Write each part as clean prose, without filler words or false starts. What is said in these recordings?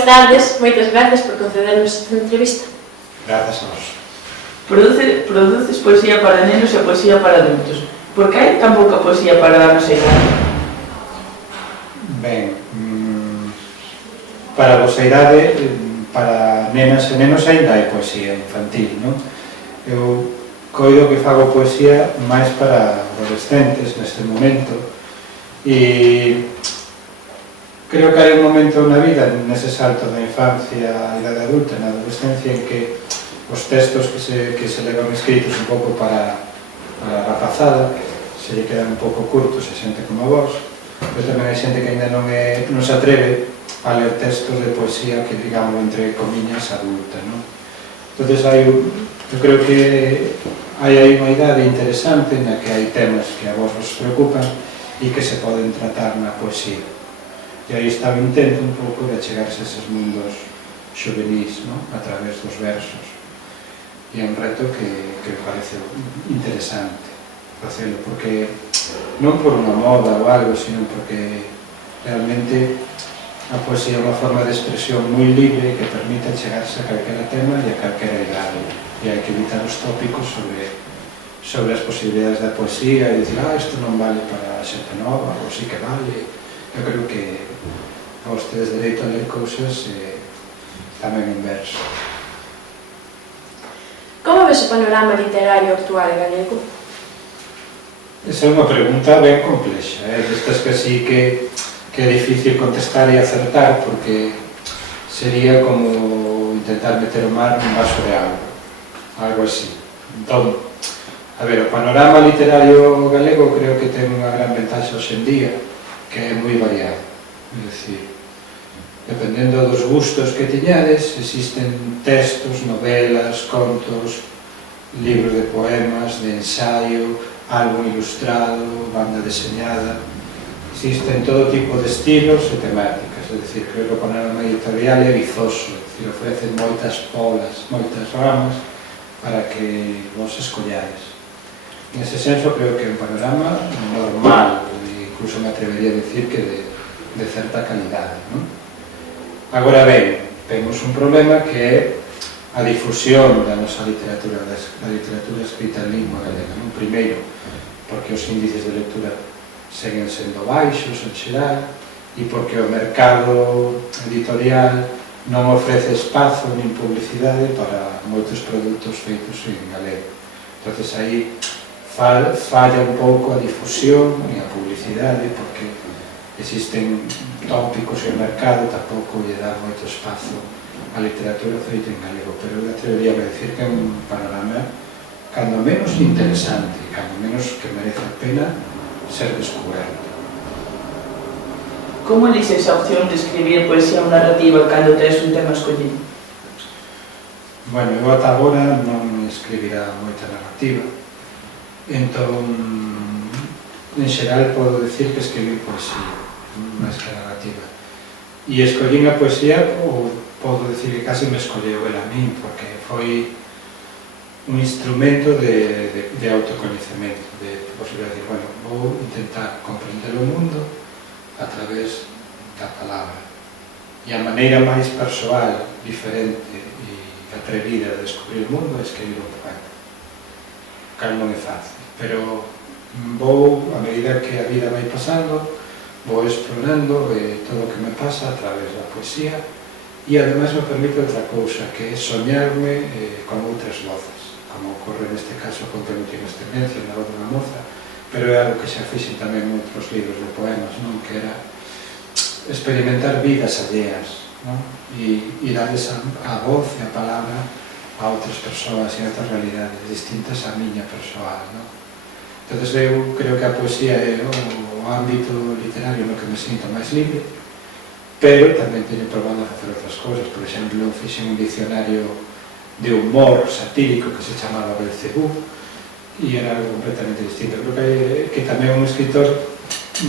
boas tardes, moitas gracias por concedernos esta entrevista. Grazas a vos. Produces poesía para nenos e poesía para adultos. Por que hai tan pouca poesía para a nosa idade? Ben, para a vosa idade, para nenas e nenos ainda hai poesía infantil, non? Eu coido que fago poesía máis para adolescentes neste momento e creo que hai un momento na vida, nese salto da infancia á idade adulta, na adolescencia, en que os textos que se levan escritos un pouco para a rapazada se lle quedan un pouco curtos a xente como a vos, pero tamén hai xente que ainda non se atreve a ler textos de poesía que, digamos, entre comiñas, adulta, non? Entón, eu creo que hai aí unha idade interesante na que hai temas que a vos vos preocupan e que se poden tratar na poesía. E aí está o intento un pouco de achegarse a eses mundos xuvenís, non? A través dos versos. E é un reto que me parece interesante facelo, porque non por unha moda ou algo, sino porque realmente a poesía é unha forma de expresión moi libre que permite achegarse a calquera tema e a calquera idade. E hai que evitar os tópicos sobre as posibilidades da poesía e dicir, isto non vale para a xente nova, ou sí que vale. Eu creo que vos tedes dereito a ler cousas tamén en verso. Como ves o panorama literario actual galego? Esa é unha pregunta ben complexa, destas que sí que é difícil contestar e acertar, porque sería como intentar meter o mar nun vaso de auga, algo así. Entón, a ver, o panorama literario galego creo que ten unha gran ventaxa hoxe en día, que é moi variado. É dicir, dependendo dos gustos que teñades, existen textos, novelas, contos, libros de poemas, de ensaio, álbum ilustrado, banda deseñada. Existen todo tipo de estilos e temáticas, é dicir, creo que o panorama editorial é vizoso, é dicir, ofrecen moitas polas, moitas ramas para que vos escollades. Nese senso, creo que é un panorama normal, incluso me atrevería a decir que de certa calidade, non? Agora ben, temos un problema que é a difusión da nosa literatura, da literatura escrita en lingua galega, non? Primeiro, porque os índices de lectura seguen sendo baixos en xeral e porque o mercado editorial non ofrece espazo nin publicidade para moitos produtos feitos en galego. Entón, aí falla un pouco a difusión e a publicidade, porque existen tópicos e o mercado tampouco lle dá moito espazo á literatura feita en galego, pero eu atrevería a decir que é un panorama cando menos interesante, cando menos que merece a pena ser descoberto. Como elises a opción de escribir poesía ou narrativa cando tes un tema escollido? Bueno, eu ata agora non escribirá moita narrativa, entón, en xeral, podo decir que escribí poesía, máis que narrativa. E escollín a poesía, ou podo decir que casi me escolleu ela a min, porque foi un instrumento de autocoñecemento, de posibilidade de, bueno, vou intentar comprender o mundo a través da palabra. E a maneira máis persoal, diferente e atrevida de descubrir o mundo é escribir un poema. Cal non é fácil, pero vou, a medida que a vida vai pasando, vou explorando todo o que me pasa a través da poesía e ademais me permite outra cousa, que é soñarme con outras voces, como ocorre neste caso con que non tiene experiencia na voz dunha moza, pero é algo que xa fixen tamén en outros libros de poemas, non? Que era experimentar vidas alleas, non? E darles a voz e a palabra a outras persoas e a outras realidades distintas á miña persoal, non? Entón, eu creo que a poesía é o ámbito literario no que me sinto máis libre, pero tamén teño probado a facer outras cousas. Por exemplo, fixen un dicionario de humor satírico que se chamaba Belcebú e era algo completamente distinto. Creo que tamén un escritor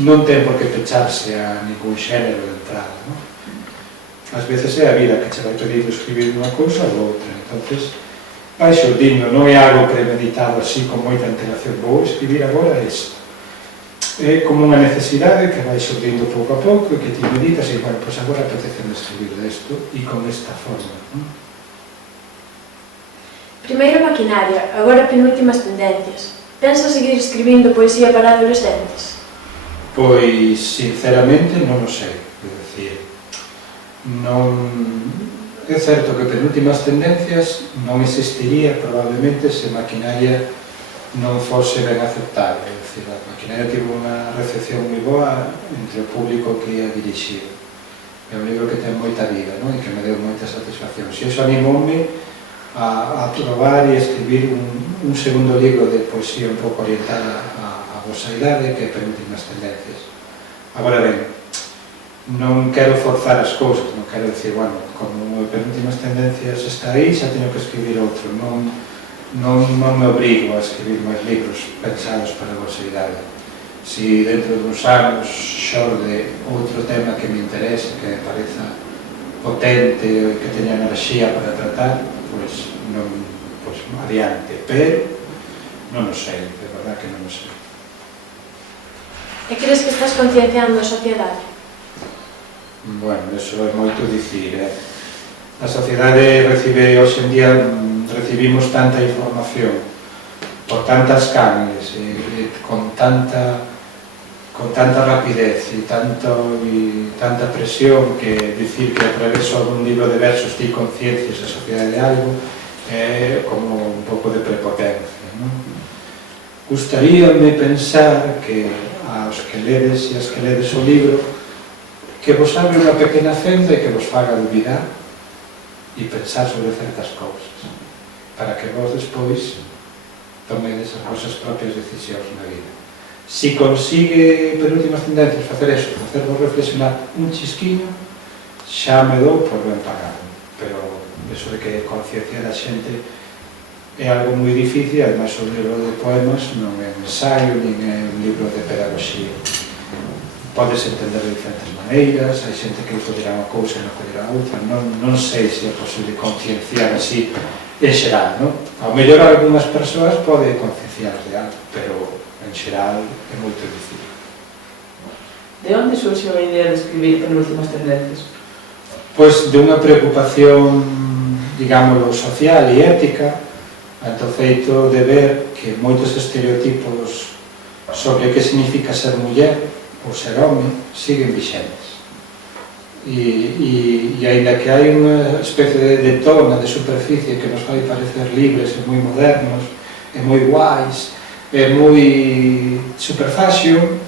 non ten por que pecharse a ningún xénero de entrada, non? Ás veces é a vida que che vai pedindo escribir unha cousa ou outra, entonces vai xurdindo, non é algo premeditado así con moita antelación, vou escribir agora isto. é como unha necesidade que vai surdindo pouco a pouco e que ti meditas e, bueno, pois agora apeteceme escribir desto e con esta forma, non? Primeiro maquinaria, agora penúltimas tendencias. Pensa seguir escribindo poesía para adolescentes? Pois, sinceramente, non o sei. É dicir, non... É certo que penúltimas tendencias non existiría probablemente se maquinaria non fose ben aceptada. É dicir, a maquinaria tivo unha recepción moi boa entre o público que ia dirixido. É un libro que ten moita vida, non? E que me deu moita satisfacción. E iso animoume a probar e escribir un segundo libro de poesía un pouco orientada á vosa idade, que é penúltimas tendencias. Agora ben, non quero forzar as cousas, non quero dicir, bueno, como penúltimas tendencias está aí, xa teño que escribir outro. Non me obrigo a escribir máis libros pensados para a vosa idade. Si dentro de uns anos xorde outro tema que me interese, que me pareza potente e que teña enerxía para tratar, pois non, pois adiante, pero non o sei, de verdad que non o sei. E crees que estás concienciando a sociedade? Bueno, eso é moito dicir, A sociedade recibe, hoxe en día, recibimos tanta información por tantas canles, con tanta rapidez e tanta presión, que dicir que a través dun libro de versos ti conciencias a sociedade de algo é como un pouco de prepotencia, non? Gustaríame pensar que aos que ledes e as que ledes o libro que vos abre unha pequena fenda e que vos faga dubidar e pensar sobre certas cousas, para que vos despois tomedes as vosas propias decisións na vida. Si consigue, penúltimas tendencias, facer eso, facervos reflexionar un chisquiño, xa me dou por ben pagado. Pero eso de que concienciar a xente é algo moi difícil, ademais o libro de poemas non é un ensaio, nin é un libro de pedagogía. Podes entender de diferentes maneiras, hai xente que poderá unha cousa e non poderá outra, non sei se é posible concienciar así en xeral, non? Ao mellor algunhas persoas pode concienciar de algo, pero en xeral é moito difícil. De onde surxeu a idea de escribir penúltimas tendencias? Pois de unha preocupación, digámoslo, social e ética, ante o feito de ver que moitos estereotipos sobre que significa ser muller ou ser home siguen vixentes. E aínda que hai unha especie de tona, de superficie que nos fai parecer libres e moi modernos, e moi guais, e moi superfashion,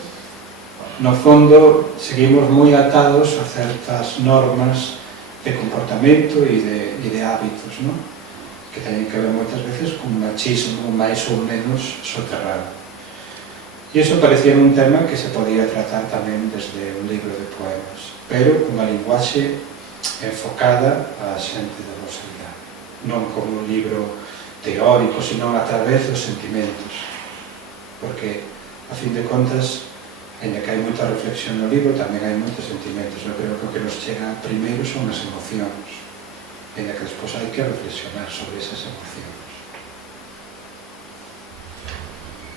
no fondo seguimos moi atados a certas normas de comportamento e de hábitos, non? Que teñen que ver moitas veces con machismo máis ou menos soterrado. E iso parecía un tema que se podía tratar tamén desde un libro de poemas, pero cunha linguaxe enfocada á xente da vosa idade, non como un libro teórico, senón a través dos sentimentos, porque, a fin de contas, en que hai moita reflexión no libro, tamén hai moitos sentimentos, pero o que nos chega primeiro son as emocións, en que despois hai que reflexionar sobre esas emocións.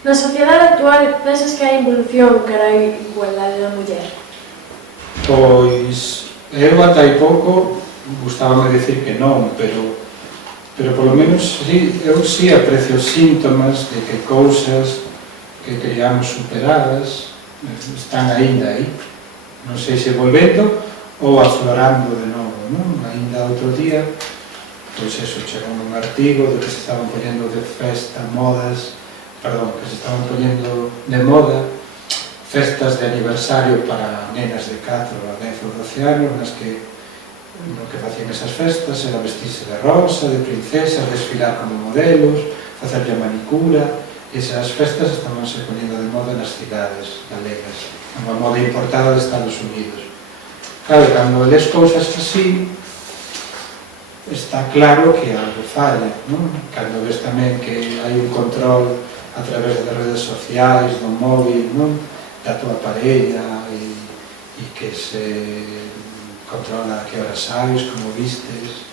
Na sociedade actual, pensas que hai involución cara a igualdade da muller? Pois, eu ata hai pouco gustábame dicir que non, pero polo menos eu sí aprecio síntomas de que cousas que queríamos superadas están aínda aí. Non sei se volvendo ou aflorando de novo, non? Aínda outro día, pois eso, chegou un artigo de que se estaban poñendo de festa modas, que se estaban poñendo de moda festas de aniversario para nenas de 4 a 10 ou 12 anos, nas que o que facían esas festas era vestirse de rosa, de princesas, desfilar como modelos, facerlle a manicura. Esas festas estaban se poñendo de moda nas cidades galegas, unha moda importada de Estados Unidos. Claro, cando lees cousas así, está claro que algo falla, non? Cando ves tamén que hai un control a través das redes sociais, do móvil, non? Da tua parella e que se controla a que horas sais, como vistes,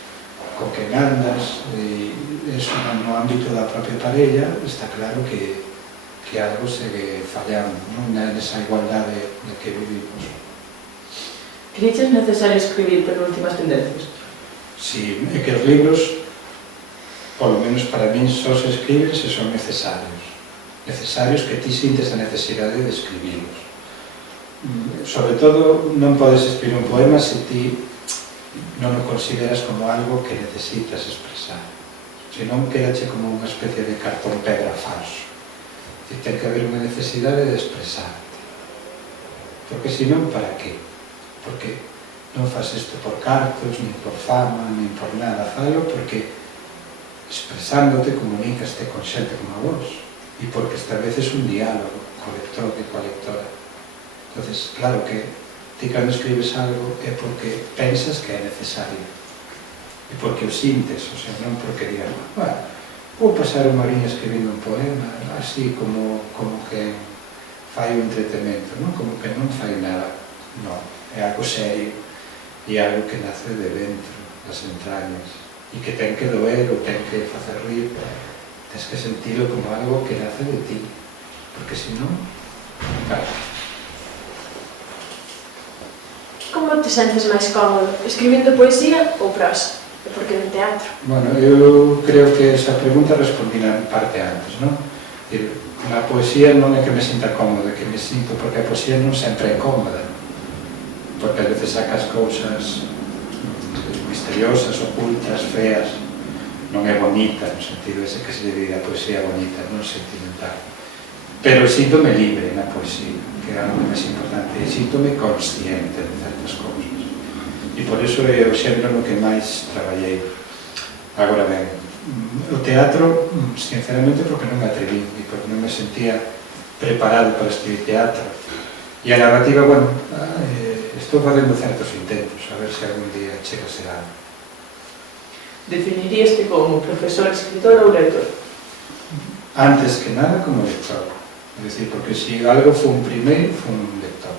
con quen andas, e eso no ámbito da propia parella está claro que que algo segue fallando, non? Nesa igualdade de que vivimos. Creches necesario escribir penúltimas tendencias? Si, é que os libros, polo menos para min, só se escriben se son necesarios. Necesarios que ti sintes a necesidade de escribirlos. Sobre todo, non podes escribir un poema se ti non o consideras como algo que necesitas expresar. Senón, quedache como unha especie de cartón pedra falso. E ten que haber unha necesidade de expresarte. Porque senón, para qué? Porque non faz isto por cartos, nin por fama, nin por nada. Falo porque expresándote comunícaste con xente como a vos. E porque estableces un diálogo co lector e coa lectora. Entonces, claro que ti cando escribes algo é porque pensas que é necesario. E porque o sintes, o sea, non porque digas, bueno, vou pasar unha horiña escribindo un poema, así como que fai un entretemento, non? Como que non fai nada. Non, é algo serio e algo que nace de dentro, das entrañas, e que ten que doer ou ten que facer rir. Tens que sentirlo como algo que nace de ti, porque senón, claro. Como te sentes máis cómodo, escribindo poesía ou prosa? E por que no teatro? Bueno, eu creo que esa pregunta respondí na parte antes, non? Na poesía non é que me sinta cómodo, é que me sinto, porque a poesía non sempre é cómoda, porque a veces sacas cousas misteriosas, ocultas, feas, non é bonita, no sentido ese que se le diga a poesía bonita, non sentimental. Pero síntome libre na poesía, que é algo máis importante, e síntome consciente de certas cousas. E por iso é o xénero no que máis traballei. Agora ben, o teatro, sinceramente, porque non me atreví, e porque non me sentía preparado para escribir teatro. E a narrativa, bueno, estou facendo certos intentos, a ver se algún día chega a ser algo. Definiríaste como profesor, escritor ou lector? Antes que nada, como lector. É dicir, porque se algo foi un primeiro, foi un lector.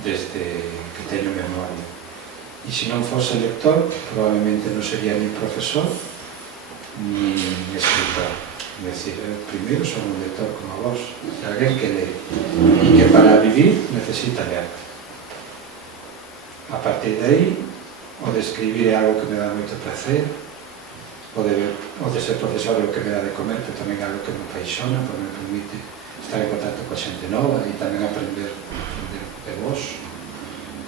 Desde que teño memoria. E se non fose lector, probablemente non sería ni profesor, ni escritor. É dicir, primeiro son un lector como vos, alguén que lee, e que para vivir necesita ler. A partir de aí, o de escribir é algo que me dá moito placer, o de ser profesor é o que me dá de comer, pero tamén é algo que me apaixona, porque me permite estar en contacto coa xente nova e tamén aprender de vos,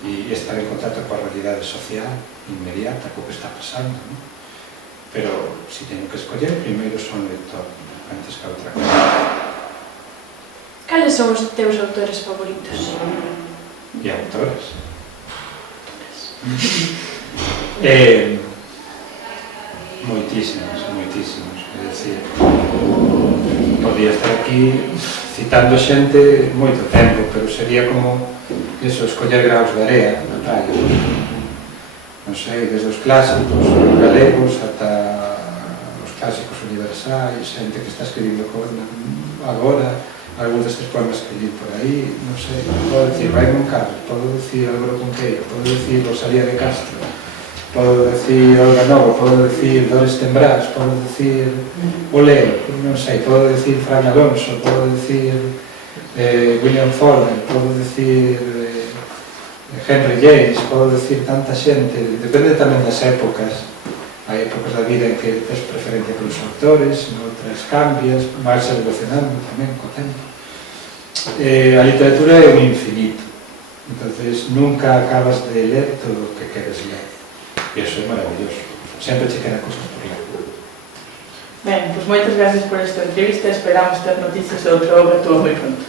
e estar en contacto coa realidade social inmediata, co que está pasando, non? Pero, se teño que escoller, primeiro son lector, antes que outra cosa. Cales son os teus autores favoritos? E autores? Moitísimos, moitísimos. É dicir, podía estar aquí citando xente moito tempo, pero sería como eso, escoller graus de area na praia. Non sei, desde os clásicos galegos ata os clásicos universais, xente que está escribindo agora, algúns destes poemas que li por aí, non sei, podo dicir Raimon Carlos, podo dicir Álvaro Cunqueiro, podo dicir Rosalía de Castro, podo dicir Olga Novo, podo dicir Dores Tembrás, podo dicir Oleo, non sei, podo dicir Fran Alonso, podo dicir William Faulkner, podo dicir Henry James, podo dicir tanta xente, depende tamén das épocas. Hai épocas da vida en que tes preferencia pelos autores, noutras cambias, máis evolucionando tamén co tempo. A literatura é un infinito, entonces nunca acabas de ler todo o que queres ler, e iso é maravilloso, sempre che quedan cosas por ler. Ben, pois moitas gracias por esta entrevista, esperamos ter noticias de outra obra tua moi pronto.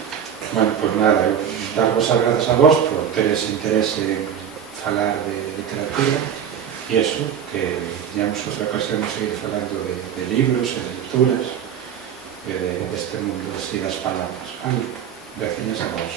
Bueno, pois nada, eu darvos as grazas a vos por ter ese interese en falar de literatura e eso, que teñamos outra ocasión de seguir falando de libros e de lecturas e deste mundo así das palabras. Gracias a vos.